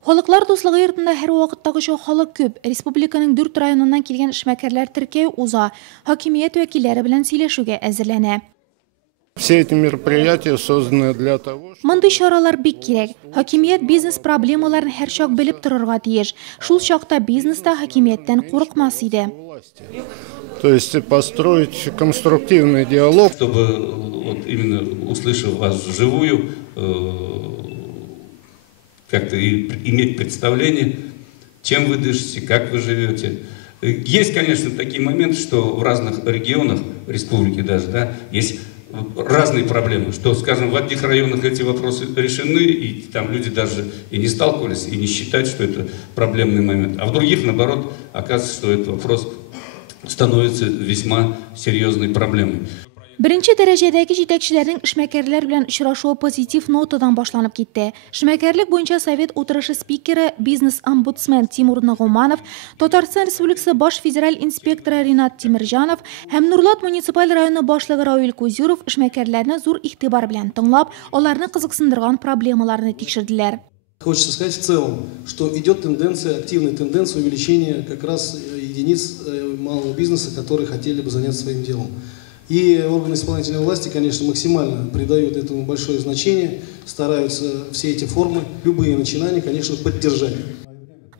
Халыклар дуслыгы йортында һәр вакыттагыча халык күп. Республиканың 4 районыннан килгән эшмәкәрләр теркәү уза. Хакимият вәкилләре белән сөйләшүгә әзерләнә. Все эти мероприятия созданы для того, чтобы... Мондый чаралар бик кирәк. Хакимият бизнес проблемаларын һәр чак белеп торырга тиеш. Шул чакта бизнеста хакимияттән курыкмас иде. То есть построить конструктивный диалог. Чтобы вот именно услышав вас вживую, как-то иметь представление, чем вы дышите, как вы живете. Есть, конечно, такие моменты, что в разных регионах республики даже, да, есть разные проблемы, что, скажем, в одних районах эти вопросы решены, и там люди даже и не сталкивались, и не считают, что это проблемный момент. А в других, наоборот, оказывается, что этот вопрос становится весьма серьезной проблемой. Birinci dərəcədəki җитәкчеләрнең эшмәкәрләр белән очрашуы позитив нотадан башланып китте. Эшмәкәрлек буенча совет утырышы спикеры, бизнес-омбудсмен Тимур Нагуманов, Татарстан Республикасы баш федераль инспекторы Ринат Тимирҗанов һәм Нурлат муниципаль районы башлыгы Равил Кузюров эшмәкәрләрне зур игътибар белән тыңлап, аларны кызыксындырган проблемаларны тикшерделәр. Хочется сказать в целом, что идет тенденция, активная тенденция увеличения как раз единиц малого бизнеса, которые хотели бы заняться своим делом. И органы исполнительной власти, конечно, максимально придают этому большое значение, стараются все эти формы, любые начинания, конечно, поддержать.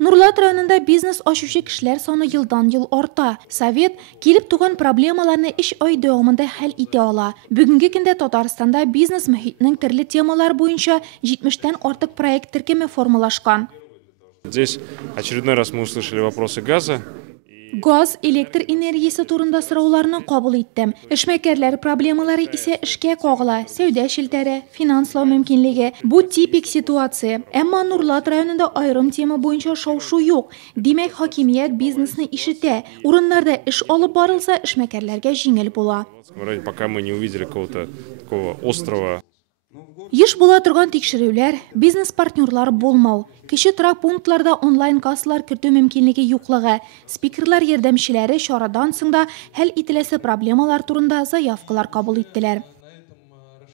Нурлат районында бизнес ачучы кешеләр саны елдан-ел арта. Совет килеп туган проблемаларны 3 ай дәвамында хәл итә ала. Бүгенге көндә Татарстанда бизнес мөхитнең төрле темалар буенча 70-тән артык проект теркеме формалашкан. Здесь очередной раз мы услышали вопросы газа. Газ, электр энергиясе турында сорауларны кабул иттем. Эшмәкәрләр проблемалары исә эшкә кагыла. Сәүдә шелтәре, финанслау мөмкинлеге. Бу типик ситуация. Әмма Нурлат районында айрым тема буенча шау-шу юк. Димәк, хакимият бизнесны ишетә. Урыннарда эш алып барылса, эшмәкәрләргә җиңел була. Пока мы не увидели какого-то такого острого. Еш була торган тикшерүләр, бизнес-партнерлар булмау, кеше торак пунктларда онлайн кассалар кертү мөмкинлеге юклыгы, спикерлар ярдәмчеләре чарадан соң да хәл ителәсе проблемалар турында заявкалар кабул иттеләр.